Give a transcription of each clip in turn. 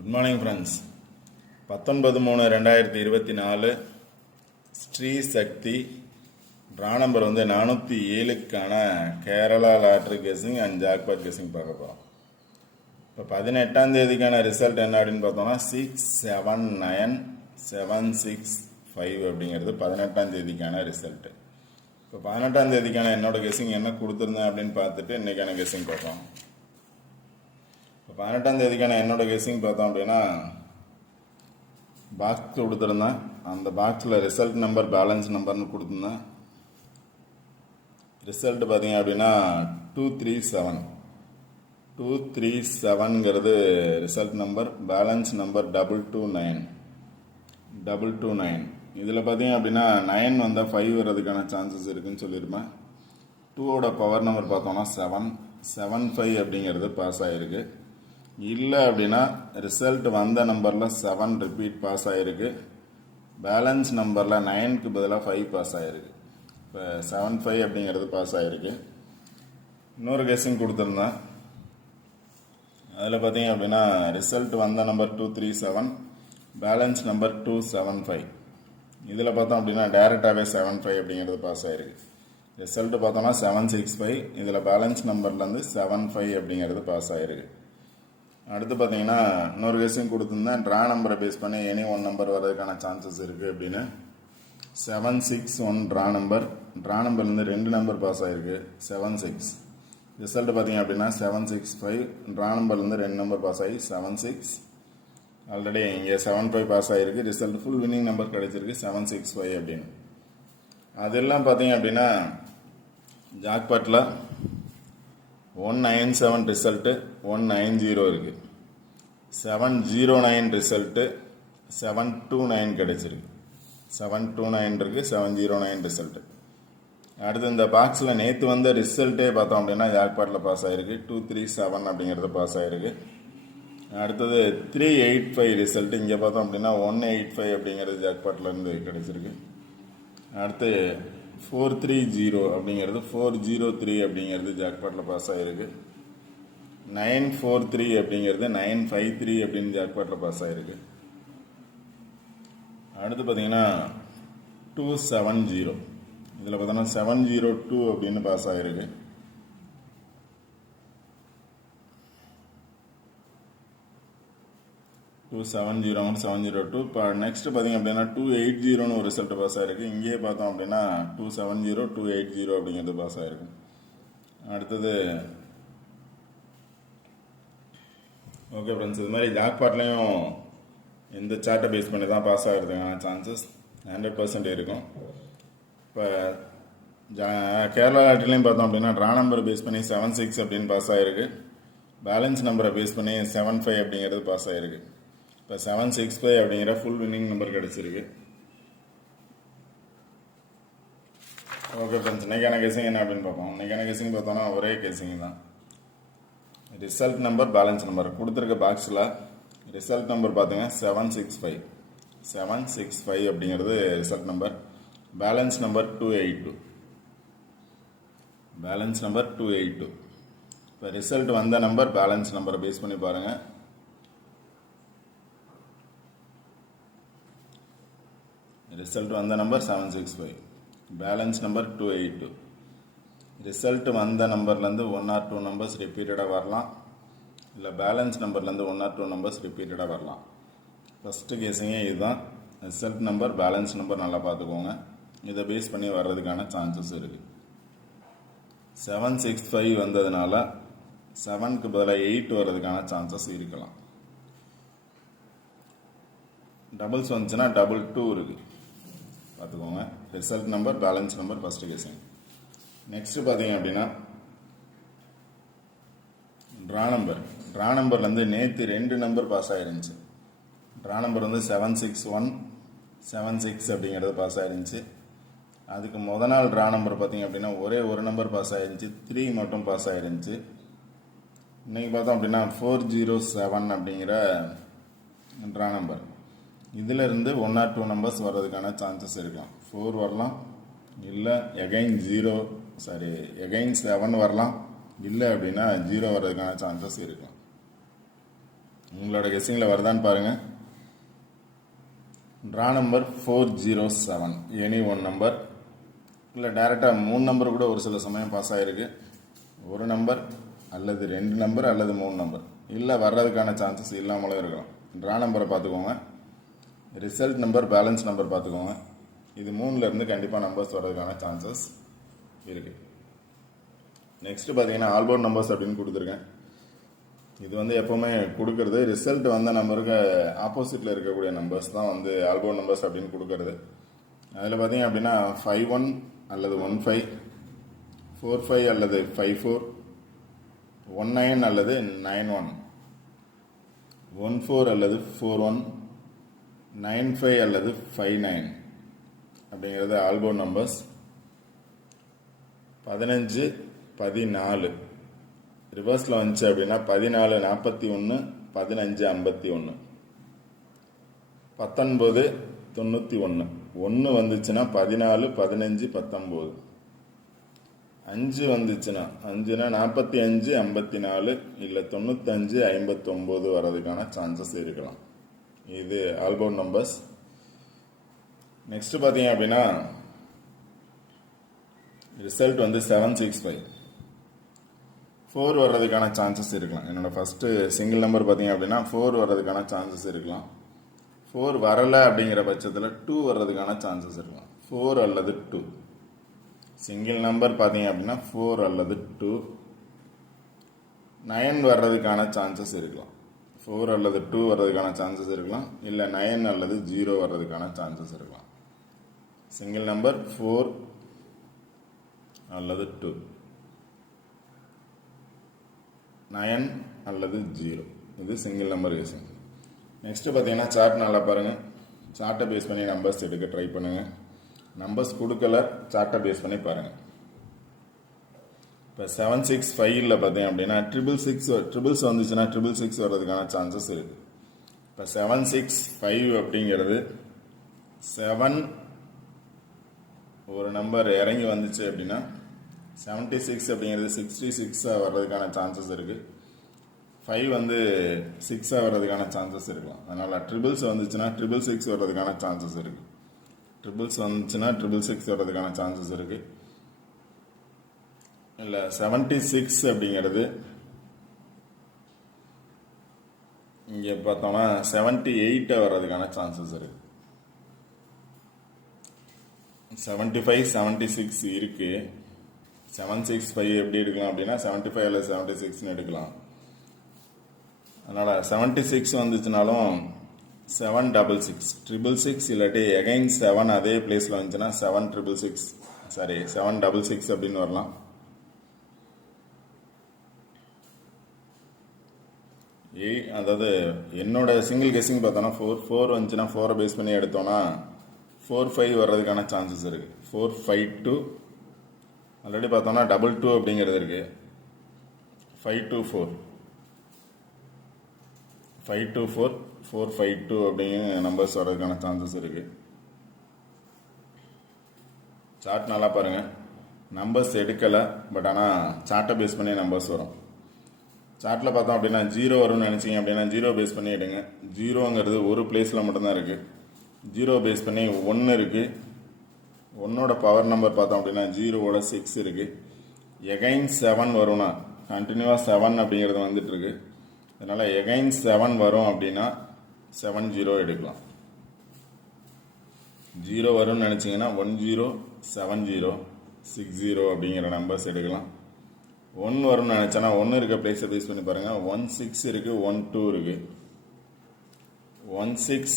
Good morning friends. 19/3/2024 Sri Shakti draw number 407க்கான Kerala lottery guessing and jackpot guessing பார்க்க போகிறோம். இப்போ 18ஆம் தேதிக்கான ரிசல்ட் என்ன அப்படின்னு பார்த்தோம்னா 679765 அப்படிங்கிறது 18ஆம் தேதிக்கான ரிசல்ட்டு. இப்போ 18ஆம் தேதிக்கான என்னோட கெஸிங் என்ன கொடுத்துருந்தேன் அப்படின்னு பார்த்துட்டு இன்றைக்கான கெஸிங் பார்ப்போம். இப்போ 18ஆம் தேதிக்கான என்னோட கெஸிங் பார்த்தோம் அப்படின்னா பாக்ஸ் கொடுத்துருந்தேன். அந்த பாக்ஸில் ரிசல்ட் நம்பர் பேலன்ஸ் நம்பர்னு கொடுத்துருந்தேன். ரிசல்ட் பார்த்தீங்க அப்படின்னா 237ங்கிறது ரிசல்ட் நம்பர். Balance number 229. இதில் பார்த்தீங்க அப்படின்னா 9 வந்தால் 5 வர்றதுக்கான சான்சஸ் இருக்குதுன்னு சொல்லியிருப்பேன். 2ஓட பவர் நம்பர் பார்த்தோம்னா 775 அப்படிங்கிறது பாஸ் ஆகிருக்கு. இல்லை அப்படின்னா ரிசல்ட் வந்த நம்பரில் 7 ரிப்பீட் பாஸ் ஆகிருக்கு. பேலன்ஸ் நம்பரில் 9க்கு பதிலாக 5 பாஸ் ஆகிருக்கு. இப்போ 75 அப்படிங்கிறது பாஸ் ஆகிருக்கு. இன்னொரு கெஸ்ஸிங் கொடுத்துருந்தேன். அதில் பார்த்தீங்க அப்படின்னா ரிசல்ட் வந்த நம்பர் 237, பேலன்ஸ் நம்பர் 275. இதில் பார்த்தோம் அப்படின்னா டேரெக்டாகவே 75 அப்படிங்கிறது பாஸ் ஆகிருக்கு. ரிசல்ட் பார்த்தோம்னா 765, இதில் பேலன்ஸ் நம்பர்லேருந்து 75 அப்படிங்கிறது பாஸ் ஆகிருக்கு. அடுத்து பார்த்தீங்கன்னா இன்னொரு கெஸ்ஸிங் கொடுத்துருந்தேன். ட்ரா நம்பரை பேஸ் பண்ணி எனி ஒன் நம்பர் வர்றதுக்கான சான்சஸ் இருக்குது அப்படின்னு. 761 ட்ரா நம்பர்லேருந்து 2 நம்பர் பாஸ் ஆகிருக்கு. 76 ரிசல்ட் பார்த்தீங்க அப்படின்னா 765. ட்ரா நம்பர்லேருந்து 2 நம்பர் பாஸ் ஆகி 76. ஆல்ரெடி இங்கே 75 பாஸ் ஆகிருக்கு. ரிசல்ட் ஃபுல் வின்னிங் நம்பர் கிடைச்சிருக்கு 765 அப்படின்னு. அதெல்லாம் பார்த்தீங்க அப்படின்னா ஜாக்பாட்டில் 197 ரிசல்ட்டு 190 இருக்குது. 709 ரிசல்ட்டு 729 கிடைச்சிருக்கு. 729 இருக்குது, 709 ரிசல்ட்டு. அடுத்து இந்த பாக்ஸில் நேற்று வந்த ரிசல்ட்டே பார்த்தோம் அப்படின்னா ஜாக்பாட்டில் பாஸ் ஆகிருக்கு. 237 அப்படிங்கிறது பாஸ் ஆகிருக்கு. அடுத்தது 385 ரிசல்ட்டு இங்கே பார்த்தோம் அப்படின்னா 185 அப்படிங்கிறது ஜாக்பாட்டிலேருந்து கிடைச்சிருக்கு. அடுத்து 430 அப்படிங்கிறது 403 அப்படிங்கிறது ஜாக்பாட்டில் பாஸ் ஆகிருக்கு. 943 அப்படிங்கிறது 953 அப்படின்னு ஜாக்பாட்டில் பாஸ் ஆகிருக்கு. அடுத்து பார்த்தீங்கன்னா 270, இதில் பார்த்தோன்னா 702 அப்படின்னு பாஸ் ஆகிருக்கு. டூ 702. இப்போ நெக்ஸ்ட் பார்த்தீங்க அப்படின்னா 280ன்னு ஒரு ரிசல்ட் பாஸ் ஆகிருக்கு. இங்கேயே பார்த்தோம் அப்படின்னா 270 280 அப்படிங்கிறது பாஸ் ஆகிருக்கு. அடுத்தது ஓகே ஃப்ரெண்ட்ஸ், இது மாதிரி ஜாக்பாட்லேயும் இந்த சார்ட்டை பேஸ் பண்ணி தான் பாஸ் ஆகிறதுக்கான சான்சஸ் 100% இருக்கும். இப்போ கேரளா லாட்டரிலையும் பார்த்தோம் அப்படின்னா ட்ரா நம்பரை பேஸ் பண்ணி 76 அப்படின்னு பாஸ் ஆகிருக்கு. பேலன்ஸ் நம்பரை பேஸ் பண்ணி 75 அப்படிங்கிறது பாஸ் ஆகிருக்கு. இப்போ 765 அப்படிங்கிற ஃபுல் வின்னிங் நம்பர் கிடச்சிருக்கு. ஓகே ஃப்ரெண்ட்ஸ், இன்றைக்கான கெஸிங் என்ன அப்படின்னு பார்ப்போம். இன்றைக்கான கெஸிங் பார்த்தோன்னா ஒரே கெஸிங் தான். ரிசல்ட் நம்பர் பேலன்ஸ் நம்பர் கொடுத்துருக்க பாக்ஸில் ரிசல்ட் நம்பர் பார்த்தீங்க 765 அப்படிங்கிறது ரிசல்ட் நம்பர். Balance number 282. இப்போ ரிசல்ட் வந்த நம்பர் பேலன்ஸ் நம்பரை பேஸ் பண்ணி பாருங்கள். ரிசல்ட் வந்த நம்பர் 765, பேலன்ஸ் நம்பர் 282. ரிசல்ட் வந்த நம்பர்லேருந்து 1 or 2 நம்பர்ஸ் ரிப்பீட்டடாக வரலாம், இல்லை பேலன்ஸ் நம்பர்லேருந்து 1 or 2 நம்பர்ஸ் ரிப்பீட்டடாக வரலாம். ஃபஸ்ட்டு கேஸிங்கே இதுதான். ரிசல்ட் நம்பர் பேலன்ஸ் நம்பர் நல்லா பார்த்துக்கோங்க. இதை பேஸ் பண்ணி வர்றதுக்கான சான்சஸ் இருக்குது. 765 வந்ததுனால 7க்கு பதிலாக 8 வர்றதுக்கான சான்சஸ் இருக்கலாம். டபுள்ஸ் வந்துச்சுன்னா 22 இருக்குது, பார்த்துக்கோங்க. Result number balance number first guessing. Next பார்த்தீங்க அப்படின்னா ட்ரா நம்பர்லேருந்து நேற்று 2 நம்பர் பாஸ் ஆகிருந்துச்சு. ட்ரா நம்பர் 761 76 அப்படிங்கிறது பாஸ் ஆகிருந்துச்சு. அதுக்கு முத நாள் ட்ரா நம்பர் பார்த்தீங்க அப்படின்னா ஒரே ஒரு நம்பர் பாஸ் ஆகிருந்துச்சு, 3 மட்டும் பாஸ் ஆகிருந்துச்சு. இன்றைக்கி பார்த்தோம் அப்படின்னா 407 அப்படிங்கிற ட்ரா நம்பர். இதிலிருந்து 1 or 2 நம்பர்ஸ் வர்றதுக்கான சான்சஸ் இருக்கலாம். 4 வரலாம், இல்லை எகைன் 7 வரலாம், இல்லை அப்படின்னா 0 வர்றதுக்கான சான்சஸ் இருக்கலாம். உங்களோட கெஸ்ஸிங்கில் வருதான்னு பாருங்கள். Draw number 407, any one number. இல்லை டைரெக்டாக 3 நம்பர் கூட ஒரு சில சமயம் பாஸ் ஆகிருக்கு. ஒரு நம்பர் அல்லது 2 நம்பர் அல்லது 3 நம்பர், இல்லை வர்றதுக்கான சான்சஸ் இல்லாமலும் இருக்கலாம். ட்ரா நம்பரை பார்த்துக்கோங்க, ரிசல்ட் நம்பர், பேலன்ஸ் நம்பர் பார்த்துக்கோங்க. இது 3லேருந்து கண்டிப்பாக நம்பர்ஸ் வர்றதுக்கான சான்சஸ் இருக்குது. நெக்ஸ்ட்டு பார்த்தீங்கன்னா ஆல்போர்ட் நம்பர்ஸ் அப்படின்னு கொடுத்துருக்கேன். இது வந்து எப்போவுமே கொடுக்கறது ரிசல்ட் வந்த நம்பருக்கு ஆப்போசிட்டில் இருக்கக்கூடிய நம்பர்ஸ் தான் வந்து ஆல்போர்ட் நம்பர்ஸ் அப்படின்னு கொடுக்கறது. அதில் பார்த்தீங்க அப்படின்னா 51 அல்லது 15, 45 அல்லது 54, 19 அல்லது 91, 14 அல்லது 41, 95 அல்லது 59 அப்படிங்கிறது ஆல்போர்ட் நம்பர்ஸ். 15, 14 ரிவர்ஸில் வந்துச்சு அப்படின்னா 14, 41, 15, 51, 19, 91, 1 வந்துச்சுன்னா 14, 15, 19, 5 வந்துச்சுன்னா 5னா 45, 54, இல்லை 95, 59 வர்றதுக்கான சான்சஸ் இருக்கலாம். இது ஆல்போர்ட் நம்பர்ஸ். நெக்ஸ்ட் பார்த்தீங்க அப்படின்னா ரிசல்ட் வந்து 765, 4 வர்றதுக்கான சான்சஸ் இருக்கலாம். என்னோட ஃபஸ்ட்டு சிங்கிள் நம்பர் பார்த்தீங்க அப்படின்னா 4 வர்றதுக்கான சான்சஸ் இருக்கலாம். 4 வரலை அப்படிங்கிற பட்சத்தில் 2 வர்றதுக்கான சான்சஸ் இருக்கலாம். 4 அல்லது 2 சிங்கிள் நம்பர் பார்த்தீங்க அப்படின்னா 4 அல்லது 2. 9 வர்றதுக்கான சான்சஸ் இருக்கலாம். 4 அல்லது 2 வர்றதுக்கான சான்சஸ் இருக்கலாம். இல்லை 9 அல்லது 0 வர்றதுக்கான சான்சஸ் இருக்கலாம். சிங்கிள் நம்பர் 4 அல்லது 2, 9 அல்லது 0, இது சிங்கிள் நம்பர் கேசிங். நெக்ஸ்ட்டு பார்த்தீங்கன்னா சார்ட் நல்லா பாருங்கள். சார்ட்டை பேஸ் பண்ணி நம்பர்ஸ் எடுக்க ட்ரை பண்ணுங்கள். நம்பர்ஸ் கொடுக்கல, சார்ட்டை பேஸ் பண்ணி பாருங்கள். இப்போ 765 பார்த்தீங்க அப்படின்னா ட்ரிபிள்ஸ் வந்துச்சுன்னா 666 வர்றதுக்கான சான்சஸ் இருக்குது. இப்போ 765 அப்படிங்கிறது 7 ஒரு நம்பர் இறங்கி வந்துச்சு அப்படின்னா 76 அப்படிங்கிறது 66 வர்றதுக்கான சான்சஸ் இருக்குது. 5 வந்து 6 வர்றதுக்கான சான்சஸ் இருக்கலாம். அதனால் ட்ரிபிள்ஸ் வந்துச்சுன்னா 666 வர்றதுக்கான சான்சஸ் இருக்குது. ட்ரிபிள்ஸ் வந்துச்சுன்னா 666 வர்றதுக்கான சான்சஸ் இருக்குது. இல்லை 76 அப்படிங்கிறது இங்கே பார்த்தோம்னா 78 வர்றதுக்கான சான்சஸ் இருக்குது. 75, 76 இருக்குது. 765 எப்படி எடுக்கலாம் அப்படின்னா 75 அல்லது 76ன்னு எடுக்கலாம். அதனால் 76 வந்துச்சுனாலும் 766, 666 இல்லாட்டி எகைன் 7 அதே பிளேஸில் வந்துச்சுன்னா 766 அப்படின்னு வரலாம். அதாவது என்னோட சிங்கிள் கெஸ்ஸிங் பார்த்தோன்னா 4 வந்துச்சுன்னா 4 பேஸ் பண்ணி எடுத்தோன்னா 45 வர்றதுக்கான சான்சஸ் இருக்குது. 452 ஆல்ரெடி பார்த்தோம்னா 22 அப்படிங்கிறது இருக்குது. 524, 452 அப்படிங்கிற நம்பர்ஸ் வர்றதுக்கான சான்சஸ் இருக்குது. சார்ட் நல்லா பாருங்கள். நம்பர்ஸ் எடுக்கலை, பட் ஆனால் சார்ட்டை பேஸ் பண்ணி நம்பர்ஸ் வரும். சார்ட்டில் பார்த்தோம் அப்படின்னா 0 வரும்னு நினச்சிங்க அப்படின்னா 0 பேஸ் பண்ணி எடுங்க. 0ங்கிறது ஒரு பிளேஸில் மட்டும்தான் இருக்குது. 0 பேஸ் பண்ணி 1 இருக்குது. 1ஓட பவர் நம்பர் பார்த்தோம் அப்படின்னா 0ஓட 6 இருக்குது. எகைன் 7 வரும்னா கண்டினியூவாக 7 அப்படிங்கிறது வந்துட்டு இருக்கு. அதனால் எகைன் 7 வரும் அப்படின்னா 70 எடுக்கலாம். 0 வரும்னு நினச்சிங்கன்னா 10, 70, 60 அப்படிங்கிற நம்பர்ஸ் எடுக்கலாம். 1 வரும்னு நினச்சோன்னா 1 இருக்க பிளேஸை பேஸ் பண்ணி பாருங்கள். 16 இருக்குது, 12 இருக்குது. 16,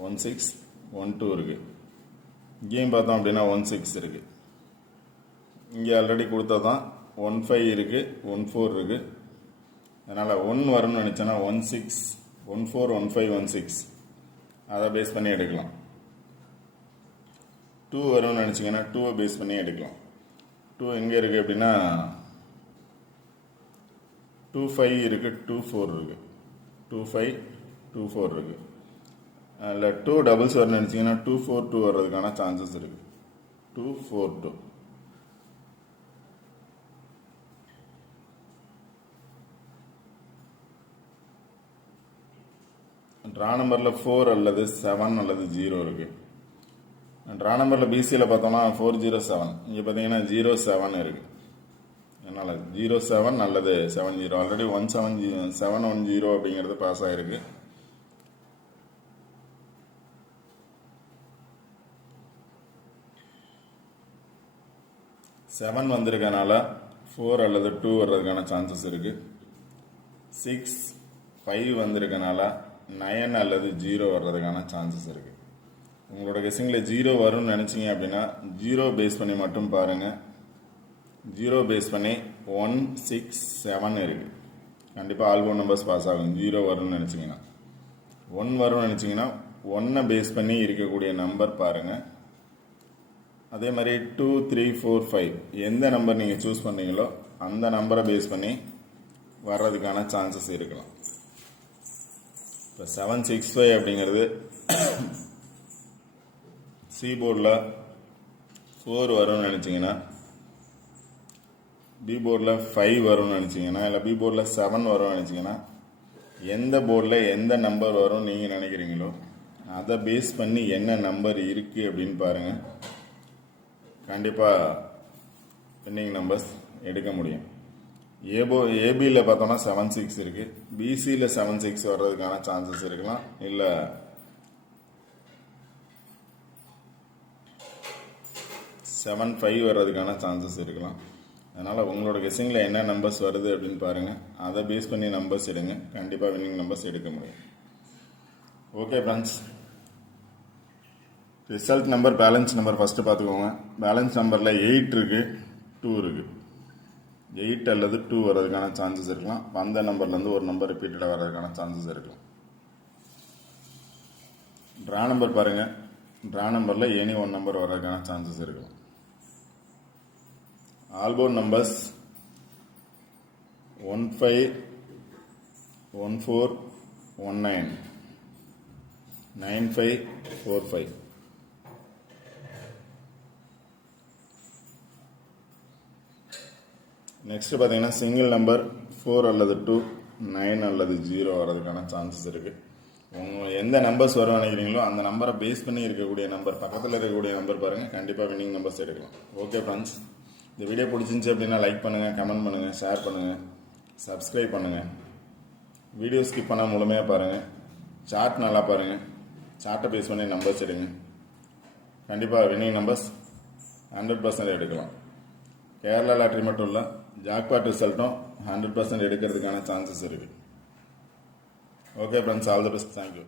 12 இருக்குது. இங்கேயும் பார்த்தோம் அப்படின்னா 16 இருக்குது. இங்கே ஆல்ரெடி கொடுத்ததான் 15 இருக்குது, 14 இருக்குது. அதனால் 1 வரும்னு நினச்சோன்னா 16, 14, 15, 16 அதை பேஸ் பண்ணி எடுக்கலாம். 2 வரும்னு நினச்சிங்கன்னா 2 பேஸ் பண்ணி எடுக்கலாம். 2 எங்கே இருக்குது அப்படின்னா 25 இருக்குது, 24 இருக்குது. 25, 24 இருக்குது. இல்லை 2 டபுள்ஸ் வரும்னு நினச்சிங்கன்னா 242 வர்றதுக்கான சான்சஸ் இருக்குது. 242. ட்ரா நம்பரில் 4 அல்லது 7 அல்லது 0 இருக்குது. ட்ரா நம்பரில் பிசியில் பார்த்தோம்னா 407, இங்கே பார்த்தீங்கன்னா 07 இருக்குது. அதனால் 07 அல்லது 70, ஆல்ரெடி 710 அப்படிங்கிறது பாஸ் ஆகிருக்கு. செவன் வந்திருக்கனால 4 அல்லது 2 வர்றதுக்கான சான்சஸ் இருக்குது. 6, 5 வந்திருக்கனால 9 அல்லது 0 வர்றதுக்கான சான்சஸ் இருக்குது. உங்களோட கெஸ்ஸிங்கில் 0 வரும்னு நினச்சிங்க அப்படின்னா 0 பேஸ் பண்ணி மட்டும் பாருங்கள். 0 பேஸ் பண்ணி 1, 6, 7 இருக்குது. கண்டிப்பாக ஆல்போன் நம்பர்ஸ் பாஸ் ஆகும். 0 வரும்னு நினச்சிங்கன்னா. 1 வரும்னு நினச்சிங்கன்னா 1 பேஸ் பண்ணி இருக்கக்கூடிய நம்பர் பாருங்கள். அதே மாதிரி 2, 3, 4, 5 எந்த நம்பர் நீங்கள் சூஸ் பண்ணீங்களோ அந்த நம்பரை பேஸ் பண்ணி வர்றதுக்கான சான்சஸ் இருக்கலாம். இப்போ 765 அப்படிங்கிறது சி போர்டில் 4 வரும்னு நினச்சிங்கன்னா, பி போர்டில் 5 வரும்னு நினச்சிங்கன்னா, இல்லை பி போர்டில் 7 வரும்னு நினச்சிங்கன்னா, எந்த போர்டில் எந்த நம்பர் வரும் நீங்கள் நினைக்கிறீங்களோ அதை பேஸ் பண்ணி என்ன நம்பர் இருக்குது அப்படின்னு பாருங்கள். கண்டிப்பாக வின்னிங் நம்பர்ஸ் எடுக்க முடியும். ஏபியில் பார்த்தோம்னா 76 இருக்குது. பிசியில் 76 வர்றதுக்கான சான்சஸ் இருக்கலாம். இல்லை 75 வர்றதுக்கான சான்சஸ் இருக்கலாம். அதனால் உங்களோட கெஸ்ஸிங்கில் என்ன நம்பர்ஸ் வருது அப்படின்னு பாருங்கள். அதை பேஸ் பண்ணி நம்பர்ஸ் எடுங்க. கண்டிப்பாக வின்னிங் நம்பர்ஸ் எடுக்க முடியும். Okay friends, result number, balance number first பார்த்துக்கோங்க. பேலன்ஸ் நம்பரில் 8 இருக்குது, 2 இருக்குது. 8 அல்லது 2 வர்றதுக்கான சான்சஸ் இருக்கலாம். வந்த நம்பர்லேருந்து ஒரு நம்பர் ரிப்பீட்டடாக வர்றதுக்கான சான்சஸ் இருக்கலாம். ட்ரா நம்பர் பாருங்கள். ட்ரா நம்பரில் எனி ஒன் நம்பர் வர்றதுக்கான சான்சஸ் இருக்கலாம். ஆல்போன் நம்பர்ஸ் 15, 14, 19, 95, 45. நெக்ஸ்ட்டு பார்த்தீங்கன்னா சிங்கிள் நம்பர் 4 அல்லது 2, 9 அல்லது 0 வர்றதுக்கான சான்சஸ் இருக்குது. உங்கள் எந்த நம்பர்ஸ் வரும் நினைக்கிறீங்களோ அந்த நம்பரை பேஸ் பண்ணி இருக்கக்கூடிய நம்பர், பக்கத்தில் இருக்கக்கூடிய நம்பர் பாருங்கள். கண்டிப்பாக வின்னிங் நம்பர்ஸ் எடுக்கலாம். ஓகே ஃப்ரெண்ட்ஸ், இந்த வீடியோ பிடிச்சிருந்துச்சி அப்படின்னா லைக் பண்ணுங்கள், கமெண்ட் பண்ணுங்கள், ஷேர் பண்ணுங்கள், சப்ஸ்கிரைப் பண்ணுங்கள். வீடியோ ஸ்கிப் பண்ணால் முழுமையாக பாருங்கள். சார்ட் நல்லா பாருங்கள். சார்ட்டை பேஸ் பண்ணி நம்பர்ஸ் எடுங்க. கண்டிப்பாக வின்னிங் நம்பர்ஸ் 100% எடுக்கலாம். கேரளா லாட்ரி மட்டும் இல்லை, ஜாக்பாட் ரிசல்ட்டும் 100% எடுக்கிறதுக்கான சான்சஸ் இருக்குது. Okay friends, all the best. Thank you.